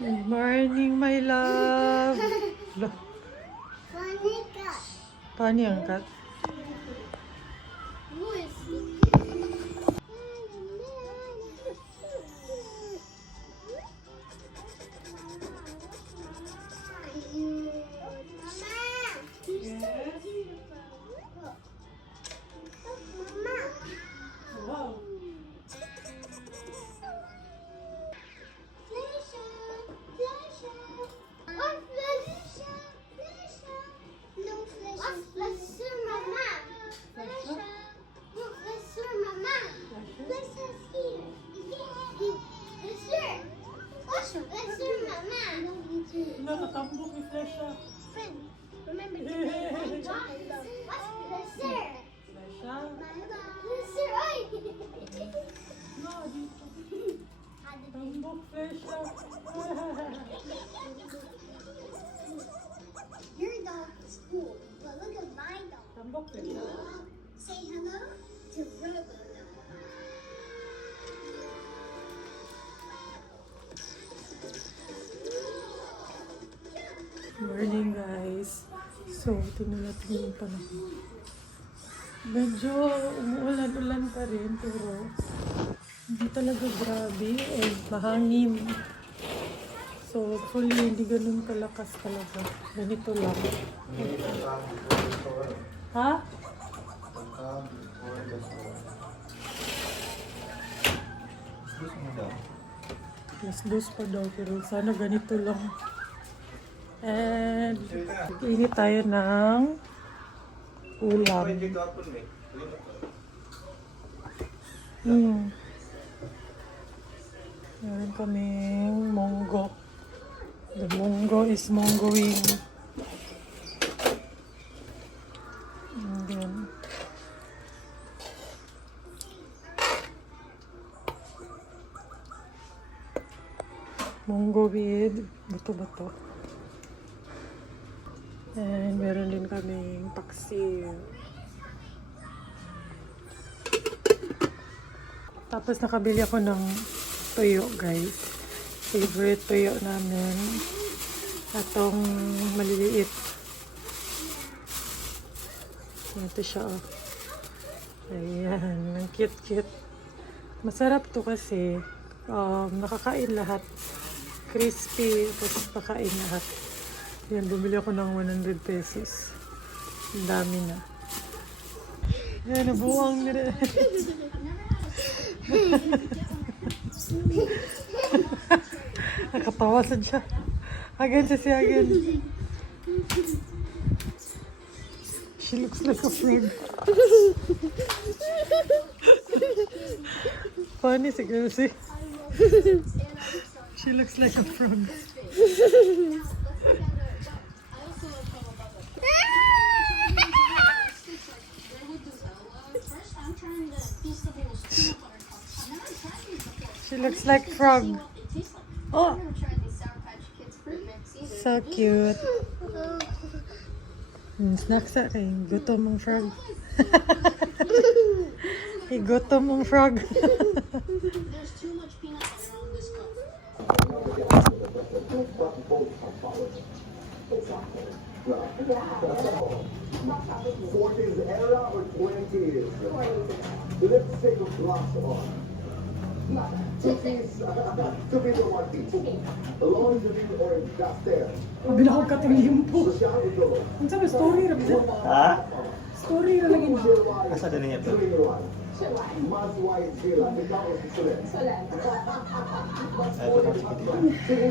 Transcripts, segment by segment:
Good morning, my love. Funny cat. Paano yung cat? Who is Wow. Nakatambok ni Flesha. Remember, what's Flesher? Flesha? Flesher, oi! No, dito. Tambok, Flesha. Your dog is cool, but look at my dog. Tambok, Flesha. Say hello to Robo. Morning, guys. So, tingnan natin yung panahon. Medyo umuulan-ulan pa rin, pero hindi talaga grabe. Eh, mahangin. So, hopefully, hindi ganun kalakas talaga. Ganito lang. Ha? Plus pa daw, pero sana ganito lang. And, init tayo ng ulam. Meron kaming monggo. The monggo is mongoing. And then, monggo with bato-bato. And meron din kaming paksiw. Tapos nakabili ako ng tuyo, guys. Favorite tuyo namin. Atong maliliit. Ito siya, oh. Ayan, ang cute-cute. Masarap to kasi nakakain lahat. Crispy, tapos pakain lahat. Yan, bumili ako ng 100 pesos. Ang dami na. Yan, nabuwang na rin. Nakatawa sa siya. Again siya again. She looks like a frog. Funny si Kelsey. She looks like a frog. She looks like frog. Oh, so cute. Snack sa kay gutom ang frog. Gutom ang frog. '40s era or '20s? Let's take a blast on. Two piece or one piece? Lingerie or duster? Binakog ka ng limpo. Shadow. Ang sabi, story ra ba? Ha? Story ra lagi na. Asa din niya to? Mas white sila. Ikaw ang sulit. Ay, ito na sige.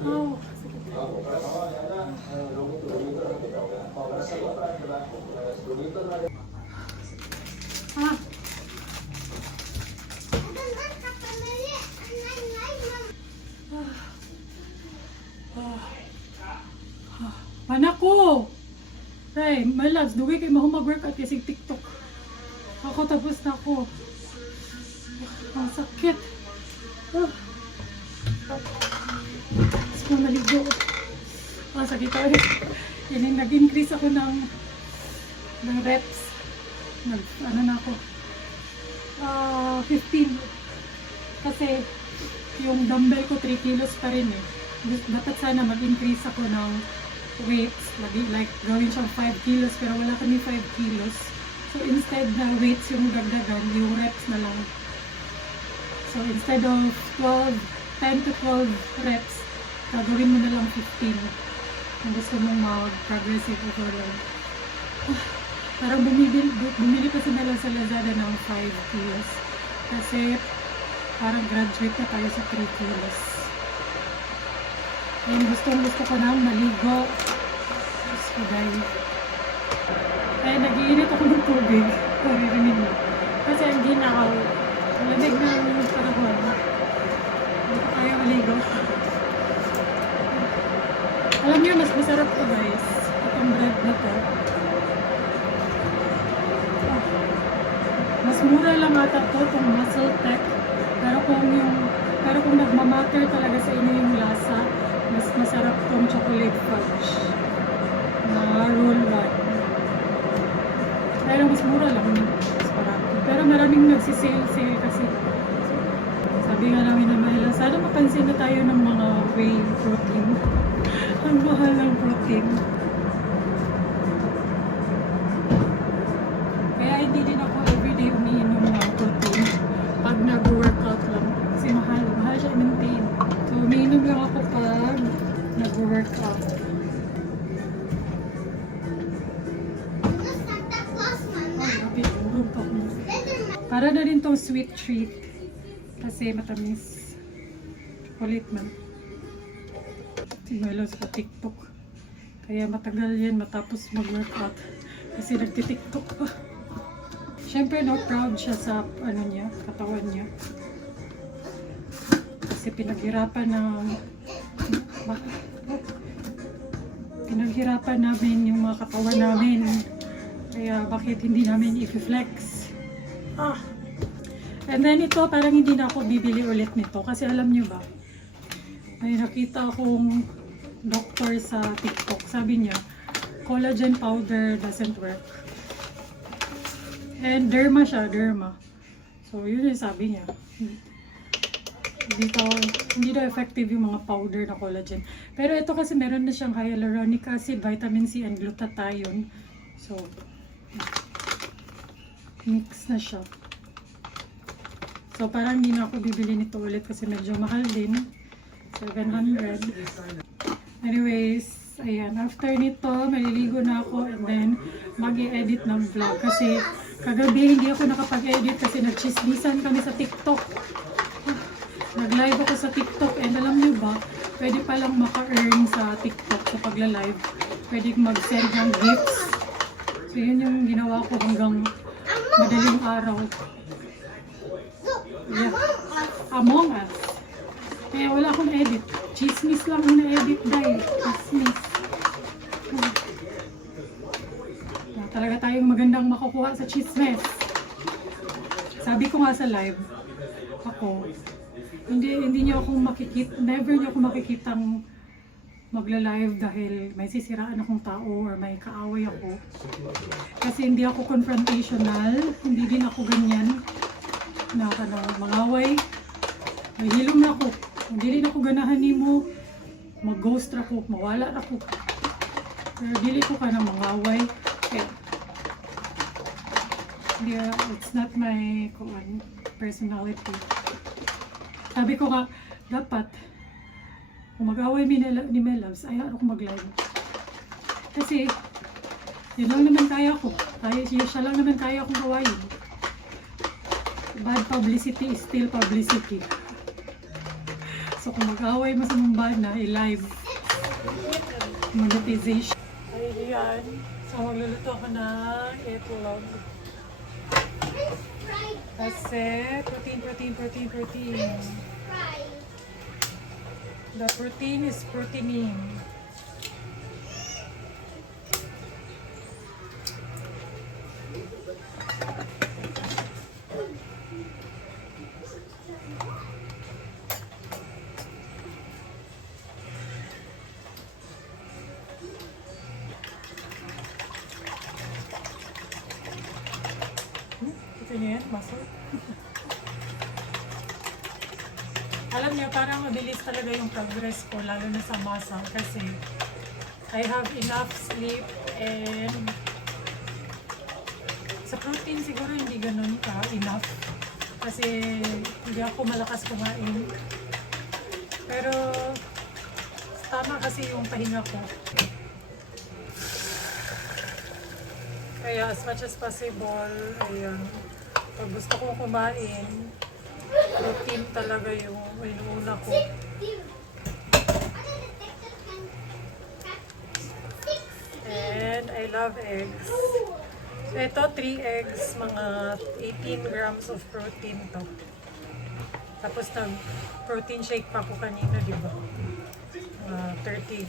Oh. Ah. Anak ko! Ay, my loves, duwi kayo mag-workout kasi TikTok. Ako tapos na ako. Ang sakit. Ah. Tapos ko maligo. Ah, sakit ako. Yan, nag-increase ako ng reps. Ano na ako? 15. Kasi yung dumbbell ko 3 kilos pa rin eh. Dapat sana mag-increase ako ng weights. Like gawin siyang 5 kilos pero wala kami 5 kilos. So instead na weights yung dagdagan, yung reps na lang. So instead of 10 to 12 reps, gagawin mo na lang 15. Kung gusto mong mag-progressive overload. Parang bumili pa sila sa Lazada ng 5 kilos. Kasi parang graduate na tayo sa 3 kilos. Ayun, gusto ko nang maligo. Gusto dahil. Kaya nag-iinit ako ng tubig. Maririnig mo. Kasi ang ginaw. Malamig na yung panahon. Hindi ko kaya maligo. Alam niyo, mas masarap to guys. Itong bread na to. Mas mura lang ata to, itong Muscle Tech. Pero kung nagmamatter talaga sa inyo yung lasa, mas masarap tong chocolate fudge na roll 1. Pero mas mura lang. Mas parang. Pero maraming nagsisale kasi. Sabi nga namin na mahal. Sana mapansin na tayo ng mga whey protein. Ang mahal ng protein. Kaya hindi din ako everyday umiinom ng protein pag nag-workout lang. Kasi mahal siya i-maintain. So umiinom lang ako pag nag-workout. Para na rin tong sweet treat. Kasi matamis. Chocolate man. Si Melo sa TikTok. Kaya matagal yan matapos mag-workout. Kasi nagti-TikTok pa. Siyempre no, proud siya sa katawan niya. Kasi pinaghirapan namin yung mga katawan namin. Kaya bakit hindi namin i-flex? And then ito, parang hindi na ako bibili ulit nito. Kasi alam nyo ba, may nakita akong doctor sa TikTok. Sabi niya, collagen powder doesn't work. And derma siya, derma. So yun yung sabi niya. Hindi daw effective yung mga powder na collagen. Pero ito kasi meron na siyang hyaluronic acid, vitamin C, and glutathione. So, mix na siya. So parang hindi na ako bibili nito ulit kasi medyo mahal din. 700. Anyways, ayan. After nito, maliligo na ako and then mag-i-edit ng vlog. Kasi kagabi hindi ako nakapag-edit kasi nagchismisan kami sa TikTok. Nag-live ako sa TikTok and alam niyo ba, pwede palang maka-earn sa TikTok sa pagla-live. Pwede mag-send ng gifts. So yun yung ginawa ko hanggang madaling araw. Yeah. Among Us. Kaya wala akong edit. Chismis lang ang na-edit dahil. Chismis. Talaga tayong magandang makukuha sa chismis. Sabi ko nga sa live, ako, hindi niyo ako makikita, never niyo ako makikitang magla-live dahil may sisiraan akong tao or may kaaway ako. Kasi hindi ako confrontational, hindi din ako ganyan na mangaway. May hilom na ako. Hindi rin ako ganahan mo, mag-ghost ako, mawala ako. Pero dili ko ka na mangaway. Okay. Yeah, it's not my personality. Sabi ko nga, dapat kung mag-away ni Melabs, ayaw ako mag-live. Kasi, yun lang naman kaya ko. Siya lang naman kaya akong gawain. Bad publicity is still publicity. So, kung mag-away mo sa Mumbana, i-live. Monetization. Ayan. So, magluluto ako ng itlog. Kasi, protein. The protein is proteining. niyo yan? Muscle? Alam niyo, parang mabilis talaga yung progress ko, lalo na sa muscle kasi I have enough sleep and sa protein siguro hindi ganun ka enough kasi hindi ako malakas kumain. Pero tama kasi yung pahinga ko. Kaya as much as possible, ayun, pag gusto kong kumain, protein talaga yung inuuna ko. And I love eggs. So ito, 3 eggs, mga 18 grams of protein to. Tapos nag-protein shake pa ko kanina, di ba? 30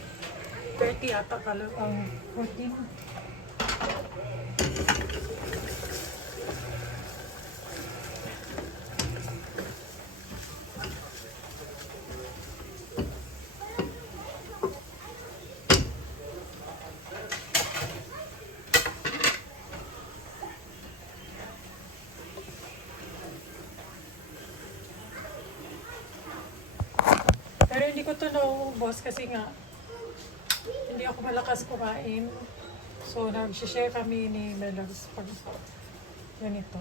ata ang protein. Pero hindi ko ito nauubos kasi nga hindi ako malakas kumain. So nag-share kami ni Melogs pag ganito.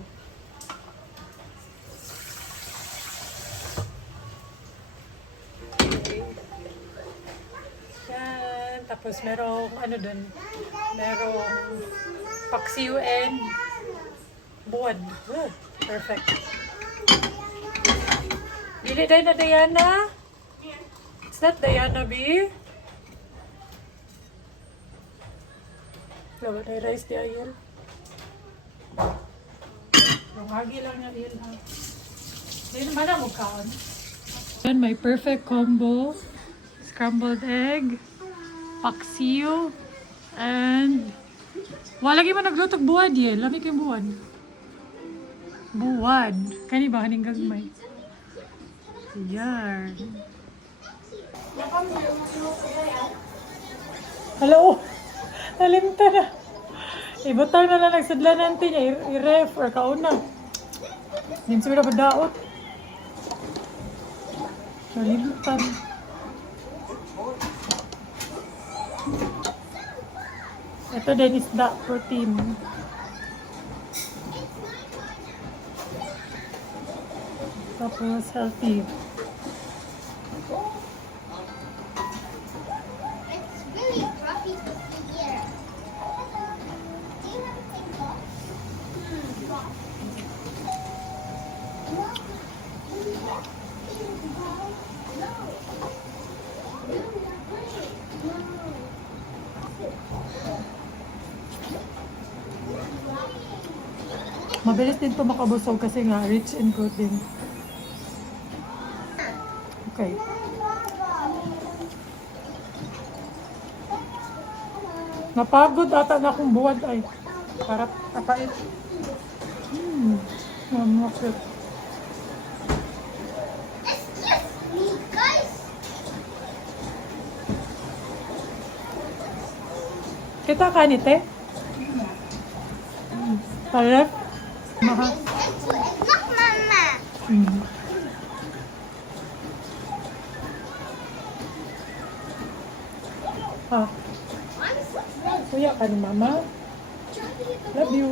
Okay. Yan. Tapos merong ano dun, merong paksiw and buwan. Good. Perfect. Dili day na Diana? Is that Diana B? Lawa na rice di ayun. Rumagi lang niya yun ha. Hindi naman na mukhaan. Yan, my perfect combo. Scrambled egg, paksiw, and wala lagi man naglutog buwan di. Lamig yung buwan. Buwan. Kani ba haning gagmay? Yan. Hello. Nalimta na. Ibutang na lang nagsadla natin niya. I-ref or kauna. Hindi sabi na padaot. Nalimtan. Ito din isda protein. Tapos healthy. It's really roughy here. Do you have a big ball? Mabilis din ito makabusog kasi nga rich in protein. Okay. Napagod ata na akong buwan ay. Harap kapait. Mamakit. Excuse me, guys. Kita kanite? Harap? Mahal. Look, Mama. Ah, I'm so ready. kuya ka ni mama. Love you.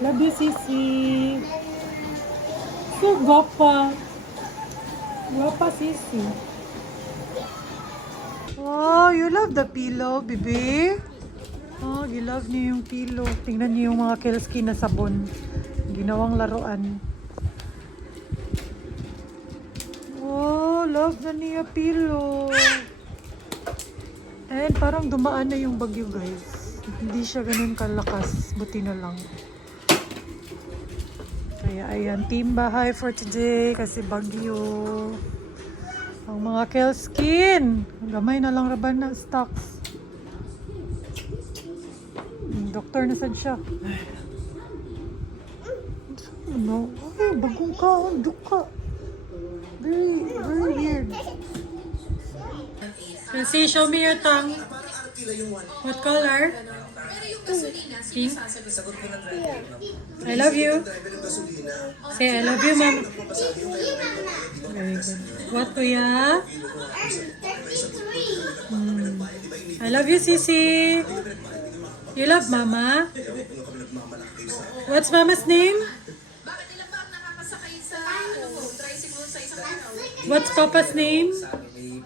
Love you, Sisi. So guapa. Guapa, Sisi. Oh, you love the pillow, baby. Oh, you love niyo yung pillow. Tingnan niyo yung mga Kelski na sabon. Ginawang laruan. Oh, love na niya pillow. And parang dumaan na yung bagyo, guys. Hindi siya ganun kalakas. Buti na lang. Kaya ayan, team bahay for today kasi bagyo. Ang mga Kelskin. Gamay na lang raban na stocks. Doktor na sad siya. Ano? Ay, bagong kaon. Duka. Very, very weird. See, show me your tongue. What color? King? I love you. Say, I love you, Mama. Very good. What, Kuya? I'm 33. I love you, Sisi. You love Mama? What's Mama's name? Bakit ilang ba ang nakakasakay sa tricycle sa isang araw? What's Papa's name?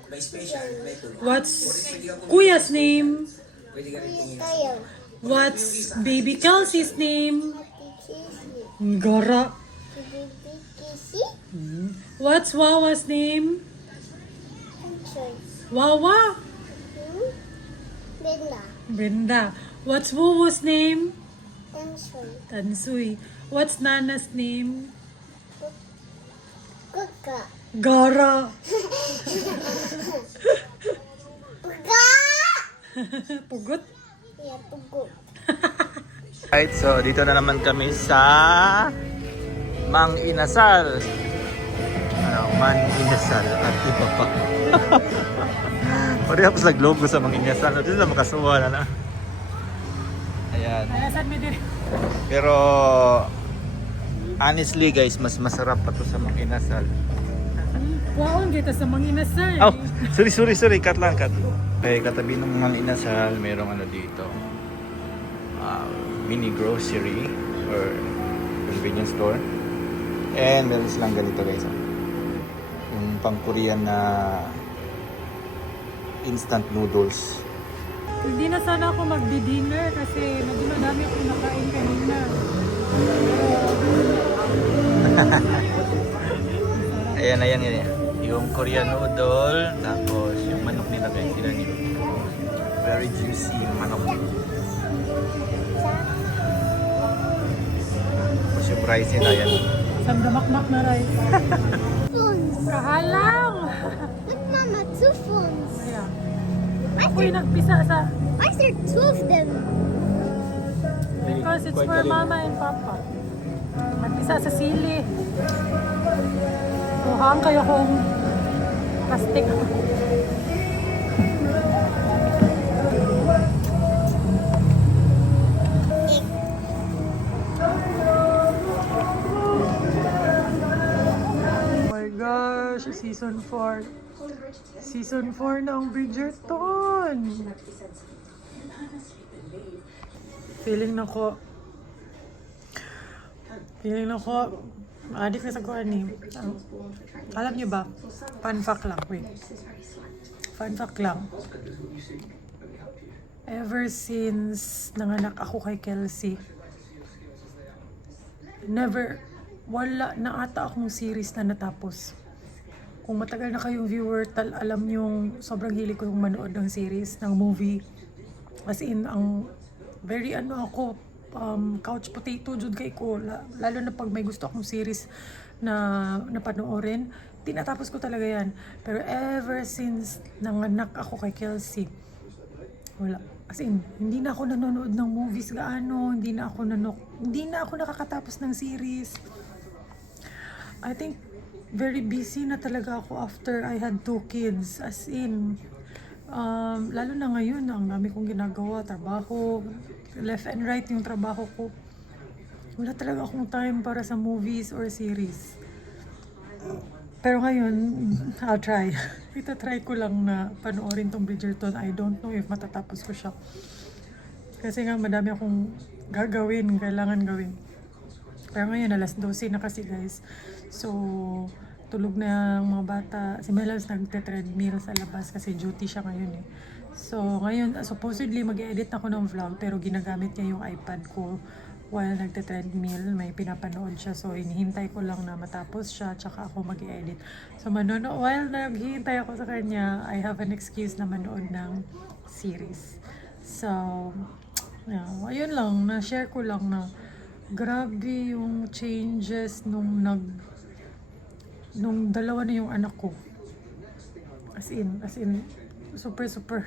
May special, may food. What's Kuya's name? Pwede ka rin tingin. Tayo. What's Baby Kelsey's name? Kisi. Gora. Kisi. What's Wawa's name? Choy. Wawa. Benda. Brenda. What's Wuwu's name? Choy. Tansui. What's Nana's name? Kuka. Gara. Puga. Pugot. Ya, pugo. Right, so dito na naman kami sa Mang Inasal. Mang Inasal at iba pa. Pwede ako sa globo sa Mang Inasal. Dito na makasuha na. Ayan. Alasan mo din. Pero honestly guys, mas masarap pa to sa Mang Inasal. Wow, kita sa mga inasal. Oh, sorry. Cut lang, cut. Okay, katabi ng Mang Inasal, mayroong ano dito. Mini grocery or convenience store. And meron silang ganito guys. Yung pang Korean na instant noodles. Hindi na sana ako magdi-dinner kasi medyo madami akong nakain kanina. Ayan. Yung Korean noodle, tapos yung manok nila guys, sila nyo. Very juicy yung manok. Tapos yung rice nila yan. Isang damakmak na rice. Phones. Kahalang! Look, Mama, 2 phones. Ayan. Why is Ako'y there, nagpisa sa... why is there 2 of them? Because it's for Mama and Papa. Nagpisa sa sili. Tuhang kayo kong plastic. Oh my gosh, season 4. Season 4 ng Bridgerton. Feeling ako, adik na sa kuhan eh. Alam niyo ba, fun fact lang, ever since nanganak ako kay Kelsey, wala na ata akong series na natapos. Kung matagal na kayong viewer, alam niyong sobrang hilig ko yung manood ng series, ng movie. As in, ang very ako, couch potato jud kay ko, lalo na pag may gusto akong series na napanoorin, tinatapos ko talaga yan. Pero ever since nanganak ako kay Kelsey, wala. As in, hindi na ako nanonood ng movies gaano, hindi na ako nakakatapos ng series. I think very busy na talaga ako after I had 2 kids. As in, lalo na ngayon, ang dami kong ginagawa, trabaho, left and right yung trabaho ko. Wala talaga akong time para sa movies or series. Pero ngayon, I'll try. Ita-try ko lang na panoorin tong Bridgerton. I don't know if matatapos ko siya. Kasi nga madami akong kailangan gawin. Pero ngayon, alas 12 na kasi guys. So, tulog na ang mga bata. Si Melans nagte-treadmill sa labas kasi duty siya ngayon eh. So, ngayon, supposedly mag-edit ako ng vlog pero ginagamit niya yung iPad ko while nagte-treadmill. May pinapanood siya. So, inihintay ko lang na matapos siya tsaka ako mag-edit. So, while naghihintay ako sa kanya, I have an excuse na manood ng series. So, yeah, ayun lang. Na-share ko lang na grabe yung changes nung dalawa na yung anak ko. As in, super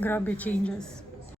grabe changes.